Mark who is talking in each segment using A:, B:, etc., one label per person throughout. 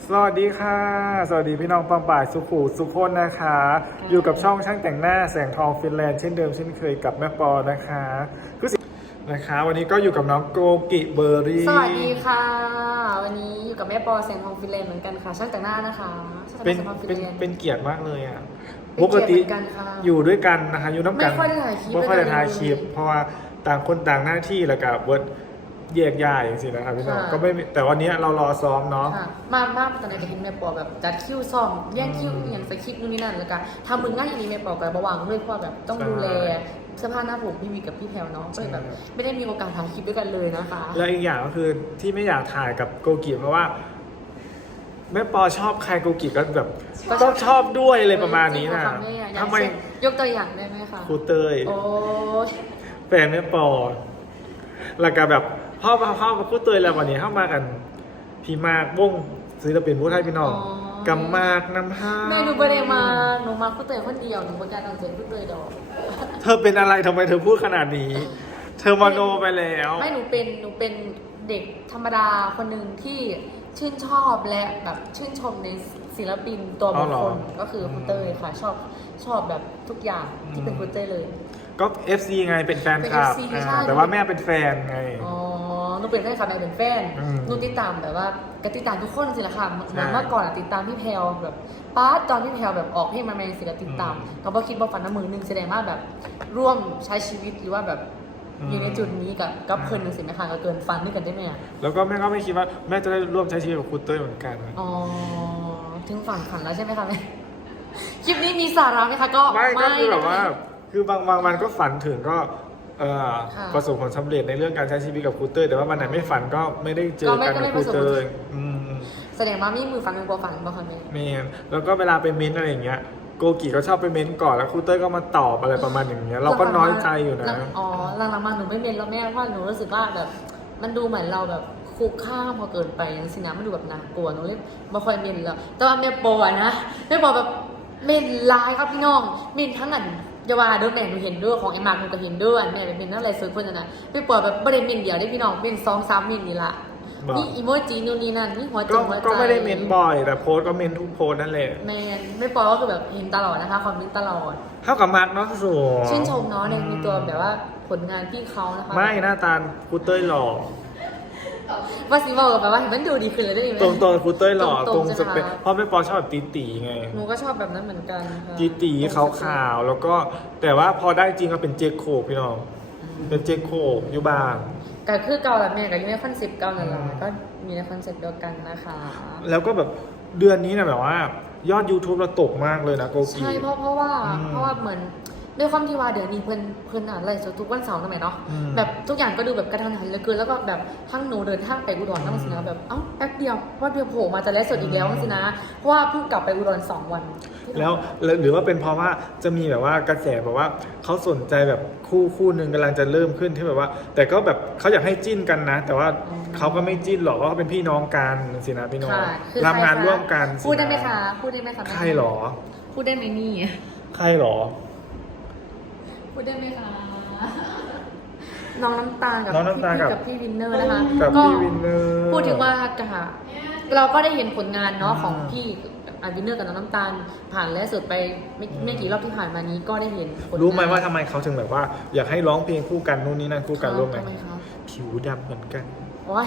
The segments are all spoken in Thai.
A: สวัสดีค่ะสวัสดีพี่น้องปังป่ายสุขุสุพจน์นะคะอยู่กับช่องช่างแต่งหน้าแสงทองฟินแลนด์เช่นเดิมเช่นเคยกับแม่ปอนะคะนะคะวันนี้ก็อยู่กับน้องโกกิเบอร์รี่
B: สวัสดีค่ะ วันนี้อยู่กับแม่ปอแสงทองฟินแลนด์เหมือนกันค่ะช่างแต่งหน้านะคะ
A: เป็นเกียรติมากเลยอ่ะ
B: ปกติ
A: อยู่ด้วยกันนะคะอยู่น้ำกัน
B: ไม่ค่อยได้ถ่ายคลิป
A: ไม่ค่อยได้ถ่ายคลิปเพราะว่าต่างคนต่างหน้าที่แล้วก็เวิร์ดแยกย้ายอย่างสินะครับพี่น้องก็ไม่แต่วันนี้เรารอซ้อมเนาะ
B: มากตอนนี้จะเห็นแม่ปอแบบจัดคิวซ้อมแย่งคิวอย่างสคริปต์นู่นนี่นั่นแล้วก็ทำมือง่ายอย่างนี้แม่ปอกับระวังด้วยเพราะแบบต้องดูแลเสื้อผ้าหน้าผมพี่วีกับพี่แพลวเนาะก็เลยแบบไม่ได้มีโอกาสถ่ายคลิปด้วยกันเลยนะคะ
A: แล้วอีกอย่างก็คือที่ไม่อยากถ่ายกับโกกิเพราะว่าแม่ปอชอบใครโกกิก็แบบต้องชอบด้วยอะไรประมาณนี้นะ
B: ทำไมยกตัวอย่างได้ไหมคะ
A: ครูเตย
B: โอ้
A: แฟนแม่ปอแล้วก็แบบพ่อกับครูเตยแล้ววันนี้เข้ามากันพี่มากวงศิลปินผู้ไทยพี่น้องกำมากน้ำห้า
B: แม่หนูไม่ได้มาหนูมาครูเตยคนเดียวหนูเป็นการตั้งใจครูเตยดอก
A: เธอเป็นอะไรทำไมเธอพูดขนาดนี้เธอมโนไปแล้ว
B: ไม่หนูเป็นเด็กธรรมดาคนหนึ่งที่ชื่นชอบและแบบชื่นชมในศิลปินตัวบุคคลก็คือครูเตยค่ะชอบแบบทุกอย่างที่เป็นครูเตยเลย
A: ก็ FC ไงเป็นแฟนคลับแต่ว่าแม่เป็นแฟนไง
B: อ๋อหนูเป็นแฟนคลับแม่เป็นแฟนหนูติดตามแบบว่ากติดตามทุกคนสิละค่ะเหมือนเมื่อก่อนติดตามพี่แพลวแบบป้าตอนพี่แพลวแบบออกเพลงมาแมนสิละติดตามก็บ่คิดบ่ฝันน้ำมือนึงแสดงว่าแบบร่วมใช้ชีวิตหรือว่าแบบอยู่ในจุดนี้กับเพื่อนนึงสิไหมคะก็เกินฟันด้วยกันได้ไหม
A: แล้วก็แม่ก็ไม่คิดว่าแม่จะได้ร่วมใช้ชีวิตกับครูเต้ยเหมือนกัน
B: อ๋อถึงฝันแล้วใช่ไหมคะแม่คลิปนี้มีสาระไหมคะก็
A: ไม่คือแบบว่าคือบางวันก็ฝันถึงก็ประสบผลสำเร็จในเรื่องการใช้ชีวิตกับครูเต้ยแต่ว่าวันไหนไม่ฝันก็ไม่ได้เจอกันกับครูเต้ย
B: แสดงว่ามีมือฝันเป็นกลัวฝันบ่คะแม่
A: เมนแล้วก็เวลาไปเม้นอะไรอย่างเงี้ยโกกิก็ชอบไปเม้นก่อนแล้วครูเต้ยก็มาตอบอะไรประมาณอย่างเงี้ยเราก็น้อยใจอยู่นะ
B: อ๋อหลังๆมาหนูไม่เม้นแล้วแม่เพราะหนูรู้สึกว่าแบบมันดูเหมือนเราแบบคุกข้ามพอเกินไปอย่างสินะมันดูแบบน่ากลัวหนูเลยไม่ค่อยเม้นแล้วแต่ว่าแม่ปอนะแม่ปอแบบเม้นไลน์ครับพี่น้องเม้นทั้งอันจะว่าเด้อแม่หนูเห็นด้วยของไอ้มาร์กหนูก็เห็นด้วยแม่เป็นนั่นอะไรซื้อเพื่อนนะแม่ปอแบบไม่ได้เม้นเดียวได้พี่น้องเม้น2-3เม้นนี่ละนี่อีโมจินู่นนี่นั่นนี่หัวใจ
A: ก็ไม่ได้เม้นบ่อยแต่โพสก็เม้นทุกโพสนั่นแหละ
B: แม่ไม่ปอก็คือแบบเห็นตลอดนะคะคอมเมนต์ตลอด
A: เท่ากับมาร์กเนาะสวย
B: ชื่นชมเนาะในมีตัวแบบว่าผลงานพี่เขานะคะ
A: ไม่หน้าตาครูเต้ยหล่อ
B: ว่าสิบอกแบบว่าเห็นมันดูดีขึ้นเลยได้ไหม
A: ตรงครูเต้ยหล่อตรงสเปคเพราะไม่ปอชอบแบบตีไง
B: หนูก็ชอบแบบนั้นเหมือนกันค่ะ
A: ตีขาวแล้วก็แต่ว่าพอได้จริงก็เป็นเจคโคพี่น้องเป็นเจคโคอยู่บ้าง
B: ก็คือเก่าแบบแม่ก็อยู่ในคอนเซ็ปต์เก่านั่นแหละก็มีในคอนเซ็ปต์เดียวกันนะคะ
A: แล้วก็แบบเดือนนี้นะแบบว่ายอด YouTube เราตกมากเลยนะโกกิ
B: ใช่เพราะว่าเหมือนด้วยความที่ว่าเดี๋ยวนี้เพื่อนอะไรสดทุกวันเสาร์ทำไมเนาะแบบทุกอย่างก็ดูแบบกระทันหันเหลือเกินแล้วก็แบบทั้งหนูเดินทางไปอุดรนั่งสินะแบบแป๊บเดียวว่าเดียวโผล่มาจะไลฟ์สดอีกแล้วสินะเพราะว่าเพิ่งกลับไปอุดร2 วัน
A: แล้วหรือว่าเป็นเพราะว่าจะมีแบบว่ากระแสแบบว่าเขาสนใจแบบคู่หนึ่งกำลังจะเริ่มขึ้นที่แบบว่าแต่ก็แบบเขาอยากให้จิ้นกันนะแต่ว่าเขาก็ไม่จิ้นหรอกว่าเขาเป็นพี่น้องกันสินะพี่น้องทำงานร่วมกัน
B: พูดได้ไหมคะพูดได้ไหมคะ
A: ใครหรอ
B: พูดได้ไหมนี่
A: ใครหรอ
B: พูดได้ไหมคะน้องน้ำตาลกับพี่วินเนอร์นะคะ
A: กับพี่วินเนอร์
B: พูดถึงว่าเราก็ได้เห็นผลงานเนาะของพี่วินเนอร์กับน้องน้ำตาลผ่านและสุดไปไม่กี่รอบที่ผ่านมานี้ก็ได้เห็นผล
A: รู้ไหมว่าทำไมเขาถึงแบบว่าอยากให้ร้องเพลงคู่กันนู่นนี่นั่นคู่กันร่วมกันผิวดำเหมือนกัน
B: โอ้ย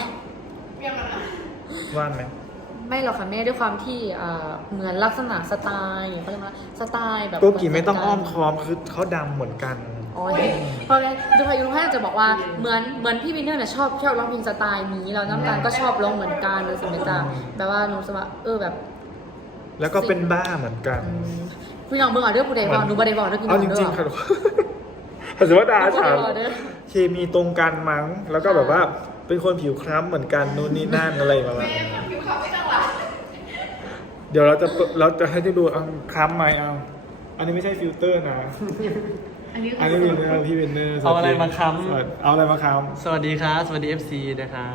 A: ว่านไหม
B: ไม่หรอกค่ะแม่ด้วยความที่เหมือนลักษณะสไตล์เขาเรียกว่าสไตล์แบบ
A: โกกิไม่ต้องอ้อมค้อมคือเขาดำเหมือนกัน
B: โอ้ยเพราะงั้นดูพายุให้จะบอกว่าเหมือนพี่วินเนอร์เนี่ยชอบร้องเพลงสไตล์นี้แล้วน้ำตาลก็ชอบร้องเหมือนกันเลยสิแม่จ๋าแบบว่าหนูสมะแบบ
A: แล้วก็เป็นบ้าเหมือนกัน
B: พี่น้องเบิ่งอ่ะเรื่องผู้ใดบอกหนูบ่ได้บอกเรื่องพี่น้อง
A: จริงๆค่ะแต่ว่าดาถามเคมีตรงกันมั้งแล้วก็แบบว่าเป็นคนผิวคล้ำเหมือนกันนู่นนี่นั่นอะไรประมาณนี้ผิวคล้ำไม่ต้องหรอเดี๋ยวเราจะให้ดูคล้ำไหมอันนี้ไม่ใช่ฟิลเตอร์นะอันนี้วินเนอร์พี่วินเนอร์
C: เอาอะไรมาค้ำ
A: เอาอะไรมาค้ำ
C: สวัสดีครับสวัสดี FC นะครับ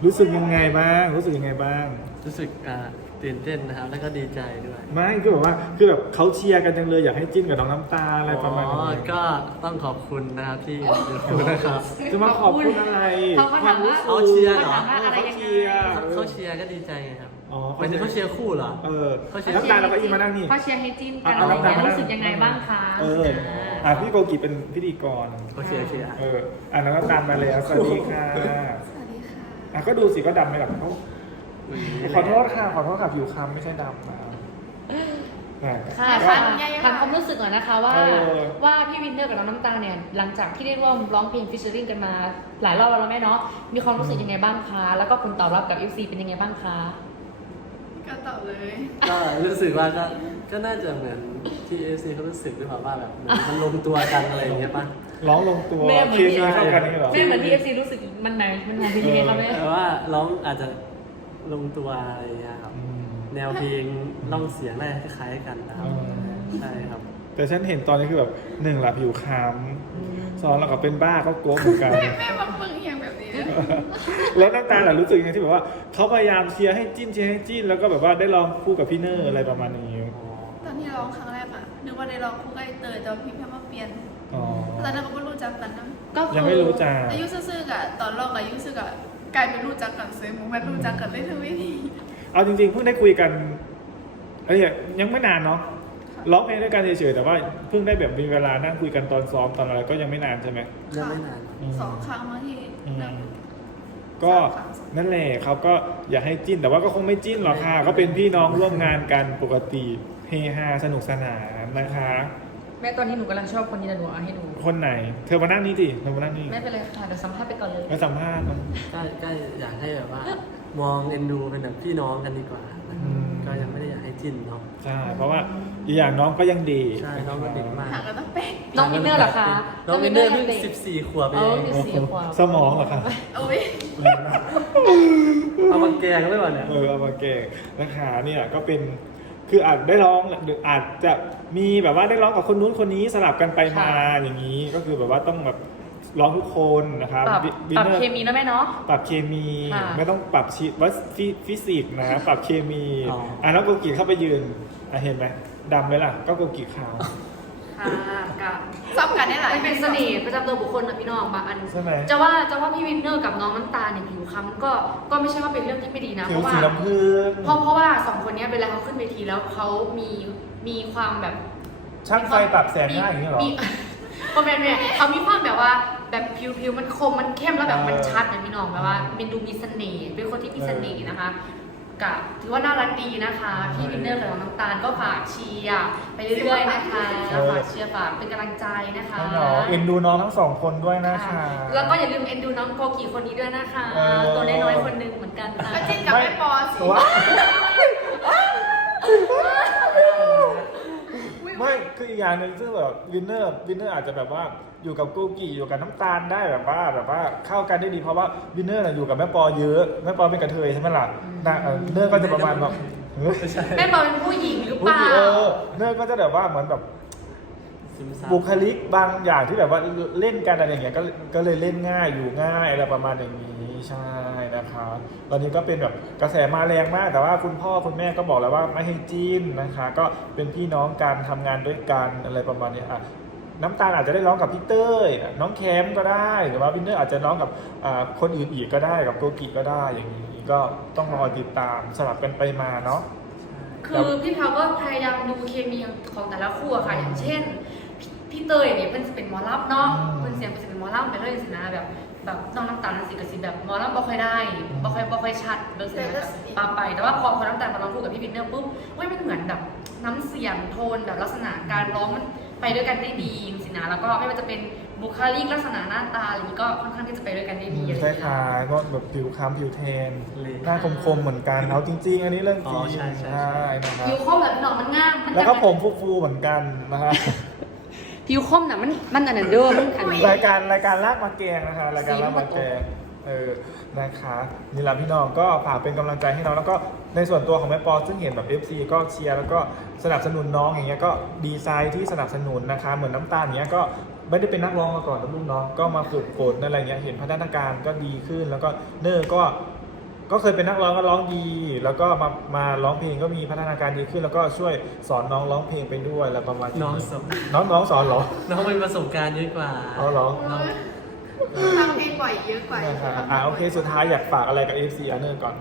A: รู้สึกยังไงบ้างรู้สึกยังไงบ้าง
C: รู้สึกตื่นเต้นนะครับ แล้วก็ดีใจด้วย
A: ไม่คือแบบว่าคือแบบเขาเชียร์กันจังเลยอยากให้จิ้นกับน้องน้ำตาอะไรประมาณนี้
C: ก็ต้องขอบคุณนะครับที่ดูนะครับ
A: จะมาขอบคุณอะไร
B: เขาก็ถามว่า
C: เขาเชียร์เหรอ
B: เขาถามว่าอะไรยังไง
A: เขาเชียร์
C: เขาเชียร์ก็ดีใจไงครับ
A: อ๋อ
C: หมายถึงเขาเชียร์คู่เหรอ
A: เออ
C: เขาเชียร์
A: น้ำตาลแล้วก็อีมานั่งนี่
B: เขาเชียร์ให้จิ้นกัน
A: เอา
B: อะไรเงี้ย
A: เอา
B: รู้สึกยังไงบ้างคะ
A: เออพี่โกกิเป็นพิธีกร
C: เขาเชียร์
A: เออน้องน้ำตาลมาแล้วสวัสดีค่ะ
D: สวัสดีค่ะ
A: ก็ดูสิก็ดำไปกับเขาขอโทษค่ะผิวคล้ำไม่ใช่ดำนะ
B: ค่ะ
A: ก็
B: ถามความรู้สึกหน่อยนะคะว่า
A: เออ
B: ว่าพี่วินเนอร์กับน้องน้ำตาลเนี่ยหลังจากที่ได้ร่วมร้องเพลงฟิชเชอริงกันมาหลายรอบแล้วแม่เนาะมีความรู้สึกยังไงบ้างคะแล้วก็ผลตอบรับกับ FC เป็นยังไงบ้างคะ
D: ก็ตอบเลย
C: ก็รู้สึกว่าก็น่าจะเหมือนที่ FC เขารู้สึกหรือเปล่าว่าแบบเหมือนมันลงตัวกันอะไรอย่างเงี้ยป่ะ
A: ร้องลงตัว
B: แม่เหมื
A: เค
B: อน
A: มี
B: ที่
A: เข้ากันนี่เหรอ
B: แม่เหมือนที่ FC รู้สึกมันไหนมันเป็นยังไงคะแม่
C: แต่ว่าร้องอาจจะลงตัวอะไรอย่างเงี้ยครับ
A: อืม
C: แนวเพลงร่องเสียงน่าจะคล้ายๆกันนะครับ
A: อืม
C: ใช่ครับ
A: แต่ฉันเห็นตอนนี้คือแบบหนึ่งละผิวคล้ำสองเราก็เป็นบ้าเขาโก๊กเหมือนกัน
D: แม่มาฝึกอย่างแบบนี้นะ
A: แล้วน้ำตาลรู้สึกยังไงที่แบบว่าเขาพยายามเชียร์ให้จิ้นแล้วก็แบบว่าได้ลองคู่กับพี่เนอร์อะไรประมาณนี้
D: ตอนที่ร้องครั้งแรกอะนึกว่าได้ร้องคู่กับไอเตยแต่ว่าพี่แค่มาเปลี่ยน
A: อ๋อ
D: ตอนนั้นก็รู้จักกันนะ
B: ก็คือ
A: ยังไม่รู้จัก
D: อายุซื่อๆอะตอนร้องอายุซื่อๆอะกลายเป็นรู้จักกันเลยมึงแม่รู้จักกันเลยทั้งวิธี
A: เอาจริงๆเพิ่งได้คุยกันยังไม่นานเนาะร้องเพลงด้วยกันเฉยๆแต่ว่าเพิ่งได้แบบมีเวลานั่งคุยกันตอนซ้อมตอนอะไรก็ยังไม่นานใช่ไหม
C: ยังไม่นาน
D: สองครั้งมาที่
A: อืม ก็นั่นแหละเขาก็อยากให้จิ้นแต่ว่าก็คงไม่จิ้นหรอกค่ะก็เป็นพี่น้องร่วมงานกันปกติเฮฮาสนุกสนานนะคะ
B: แม่ตอนนี้หนูกำลังชอบคนนี้นะหนูเอาให้ดู
A: คนไหน เธอมานั่งนี่สิเธอมานั่งนี่
B: ไม่เป็นไรค่ะเดี๋ยวสัมภาษณ์ไปก่อนเลย
A: มาสัมภาษณ์มัน
C: ก็อยากให้แบบว่า มองเอ็นดูเป็นแบบพี่น้องกันดีกว่า
A: อืม
C: ก็ยังไม่ได้อยากให้จิ้นเนาะ
A: ใช่เพราะว่าอีกอย่างน้องก็ยังดี
C: ใช่น้องก็เด็กมาก
D: ห่างกันตั้งแป๊ก
B: น้องวินเนอร์เหรอคะ
C: น้องวินเนอร์เพิ่ง
B: น้องวินเนอร์ยังเด็ก
C: 14 ขวบเอ
B: เออง 14 ขวบ
A: สมองเหรอคะ
D: โอ้ย
C: เอามาแกงไม่หรอเนี่ย
A: เอามาเก่งนะคะเนี่ยก็เป็นคืออาจได้ร้องหรืออาจจะมีแบบว่าได้ร้องกับคนนู้นคนนี้สลับกันไปมา
B: ค่ะ
A: อย่างนี้ก็คือแบบว่าต้องแบบร้องทุกคนนะครับ
B: ปรับ
A: วินเนอร์
B: เคมีนะแม่เนาะ
A: ปรับเคมี
B: ค่ะ
A: ไม่ต้องปรับชีวฟิสิกส์นะปรับเคมีแล้วโกกิเข้าไปยืนเห็นไหมดำไหมล่ะก็โกกิขาว
B: ค่ะกับ
D: ซ้ำกันได้หลาย
B: มันเป็นเสน่ห์ประจำตัวบุคคลนะพี่น้องบางอัน
A: ใช่ไหม
B: จะว่าพี่วินเนอร์กับน้องน้ำตาลเนี่ยผิวคล้ำก็ไม่ใช่ว่าเป็นเรื่องที่ไม่ดีนะ
A: ผิ
B: เพ
A: ว
B: ราะว่า
A: สีน้ำผึ้ง
B: เพราะว่าสองคนเนี้ยเวลาเขาขึ้นเวทีแล้วเขามีความแบบ
A: ช่างไฟปรับแสงได้อย่างนี้เหรอ
B: พอแม่เขามีความแบบว่าแบบผิวมันคมมันเข้มแล้วแบบมันชัดนะพี่น้องแบบว่ามันดูมีเสน่ห์เป็นคนที่มีเสน่ห์นะคะกับถือว่าน่ารักดีนะคะพี่วินเนอร์กับน้องน้ำตาลก็ฝากเชียร์ไปเรื่อยๆนะคะฝากเชียร์ฝากเป็นกำลังใจนะคะ
A: ให้น้องเอ็นดูน้องทั้งสองคนด้วยนะคะ
B: แล้วก็อย่าลืมเอ็นดูน้องโกกีคนนี้ด้วยนะคะ
A: เออ
B: ตัวน้อยๆคนหนึงเหมือนกันค่ะ
D: ก็จิ้นกับแม่ปอสิ
A: ว้าไม่คืออีกอย่างหนึ่งซึ่งแบบวินเนอร์อาจจะแบบว่าอยู่กับโกกิอยู่กับน้ำตาลได้แบบว่าเข้ากันได้ดีเพราะว่าวินเนอร์อยู่กับแม่ปอเยอะแม่ปอเป็นกระเทยใช่ไหมล่ะเนอร์ก็จะประมาณแบบ
B: แม่ปอเป็นผู้หญิงหรือเปล่า
A: เนอร์ก็จะแบบว่าเหมือนแบบ
C: ซึมซับ
A: บุคลิกบางอย่างที่แบบว่าเล่นกันอะไรอย่างเงี้ยก็เลยเล่นง่ายอยู่ง่ายอะไรประมาณอย่างนี้ใช่นะคะตอนนี้ก็เป็นแบบกระแสมาแรงมาก แต่ว่าคุณพ่อคุณแม่ก็บอกแล้วว่าไม่ให้จิ้นนะคะ ก็เป็นพี่น้องกันทำงานด้วยกันอะไรประมาณนี้อ่ะน้ำตาลอาจจะได้ร้องกับพี่เต้ยน้องแคมก็ได้หรือว่าวินเนอร์อาจจะร้องกับคนอื่นอีกก็ได้กับโกกิก็ได้อย่างนี้ก็ต้องรอติดตามสลับกันไปมาเนาะ
B: คือพี่เขาก็พยายามดูเคมีของแต่ละคู่อะค่ะอย่างเช่นพี่เตยเนี่ยเป็นจะเป็นหมอลับเนาะ
A: อืม
B: เป็นเสียงเป็นหมอลับไปเลยสินะแบบน้องน้ำตาลนั่นสิกับสิแบบหมอลับบ่ค่อยได้บ่ค่อยชัดเลยสินะปาไปแต่ว่าพอน้ำตาลมาร้องคู่กับพี่วินเนอร์ปุ๊บเว้ยมันเหมือนแบบน้ำเสียงโทนแบบลักษณะการร้องมันไปด้วยกันได้ดีสินะแล้วก็ไม่ว่าจะเป็นบุคลิกลักษณะหน้าตาอะไรนี้ก็ค่อนข้างที่จะไปด้วยกันได้ดีอะไรอ
A: ใช่
B: ย่างเงี้
A: ค่ะ
B: ย
A: ก็แบบผิวคล้ำผิวแทน
C: เลย
A: หน้าคมๆเหมือนกันเอาจริง ๆ อันนี้เรื่องจริง
C: อ๋อใช่ใช่
A: นะครับ
B: ผิวคมแบบพี่น้องมันงามมัน
A: แล้วก็ผมฟูๆเหมือนกันนะฮะ
B: ผิวคมน่ะมันอันนั้นเด้อมันอันนี้
A: รายการลากมาแกงนะคะรายการลากมาแกงนะคะนี่แหละพี่น้องก็ฝากเป็นกำลังใจให้น้องแล้วก็ในส่วนตัวของแม่ปอซึ่งเห็นแบบ FC ก็เชียร์แล้วก็สนับสนุนน้องอย่างเงี้ยก็ดีไซน์ที่สนับสนุนนะคะเหมือนน้ำตาลเนี้ยก็ไม่ได้เป็นนักร้องมาก่อนนะลูกเนาะก็มาฝึกฝนอะไรเงี้ยเห็นพัฒนาการก็ดีขึ้น แล้วก็เนอร์ก็ก็เคยเป็นนักร้องก็ร้องดี แล้วก็มาร้องเพลงก็มีพัฒนาการดีขึ้น แล้วก็ช่วยสอนน้องร้องเพลงไปด้วยอะไรประมาณนี้
C: น้องสอน
A: น้องสอนเหรอ
C: น้องมีประสบการณ์เยอะกว่า
A: อ๋อเหรอ
D: ทำเพลงบ่อยเยอะกว่า
A: นะคะโอเคสุดท้ายอยากฝากอะไรกับ FC อันเนอร์ก่อน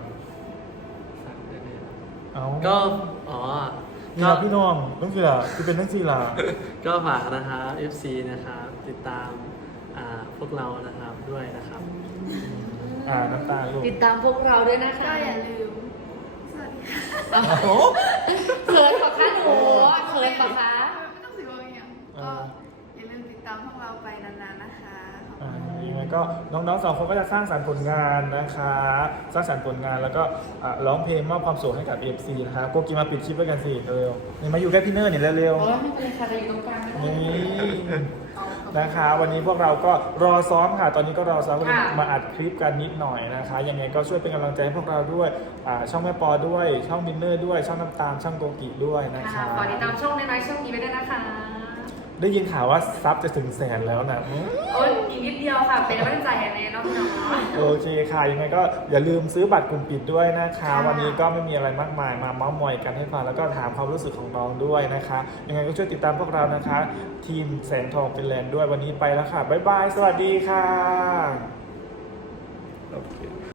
A: เอา
C: ก็ อ๋อ
A: นี่นะพี่น้องต้องสิล่ะคือเป็นทั้งสี่ล่ะ
C: ก็ฝากนะครับ FC นะครับติดตามพวกเรานะครับด้วยนะครับ
A: น้ำตาลูก
B: ติดตามพวกเราด้วยนะคะ
D: ก็อย่าลืมสวัสดีค่ะ
B: โอ้โหเขินปะคะหนูเขินปะคะ
D: ไม่ต้องสิบอย่างก็อย่าลืมติดตามพวกเราไปนานๆนะคะขอบคุณ
A: ยังไงก็น้องๆสองคนก็จะสร้างสรรค์ผลงานนะคะสร้างสรรค์ผลงานแล้วก็ร้องเพลงมอบความสุขให้กับ FC นะคะโกกิมาปิดคลิปด้วยกันสิเร็วๆนี่มาอยู่ใกล้พี่เนอร์นี่เร็ว
B: โอ้ยไม่เป็นไรค่ะจะอยู่ตรงกลางก็
A: ๆ
B: ได้
A: นี่นะคะ วันนี้พวกเราก็รอซ้อมค่ะ ตอนนี้ก็รอซ้อม
B: ค่ะ
A: มาอัดคลิปกันนิดหน่อยนะคะ ยังไงก็ช่วยเป็นกำลังใจให้พวกเราด้วยช่องแม่ปอด้วยช่องมินเนอร์ด้วยช่องน้ำตาลช่องโกกิด้วยนะคะ
B: ค่ะฝากติดตามช่องน้อยๆช่องนี้ไว้ด้วยนะคะ
A: ได้ยินข่าวว่าซับจะถึงแสนแล้วนะ
B: โอ้ยอีกนิดเดียวค่ะ เป็นกำลังใจให้แน่น้องๆ
A: โอเคค่ะยังไงก็อย่าลืมซื้อบัตรกลุ่มปิดด้วยนะคะ วันนี้ก็ไม่มีอะไรมากมายมาเม้าท์มอยกันให้ฟังแล้วก็ถามความรู้สึกของน้องด้วยนะคะยังไงก็ช่วยติดตามพวกเรานะคะ ทีมแสงทองฟินแลนด์ด้วยวันนี้ไปแล้วค่ะบ๊ายบายสวัสดีค่ะโอเค